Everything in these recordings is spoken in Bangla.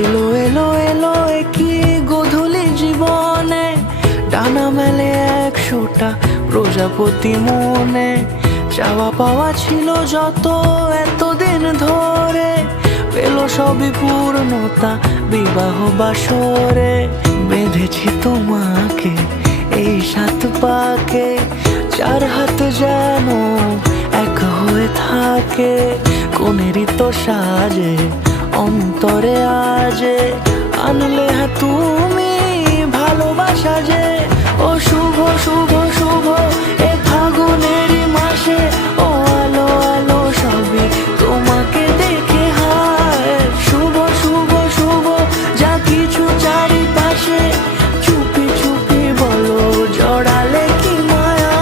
এলো এলো এলো কি গোধূলি জীবনে, ডানা মেলে 100টা প্রজাপতি মনে। চাওয়া পাওয়া ছিল যত এতদিন ধরে, পেল সবই পূর্ণতা বিবাহ বাসরে। বেঁধেছি তোমাকে এই 7 পাকে, 4 হাত যেন এক হয়ে থাকে। কোনেরই তো সাজে অন্তরে আজে, আনলে হ্যাঁ তুমি ভালোবাসা যে। ও শুভ শুভ শুভ এ ফাগুনেরই মাসে, ও আলো আলো সবই তোমাকে দেখে হায়। শুভ শুভ শুভ যা কিছু চারিপাশে, চুপি চুপি বলো জড়ালে কি মায়া।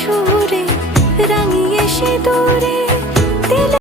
সুরে রাঙিয়ে সে দূরে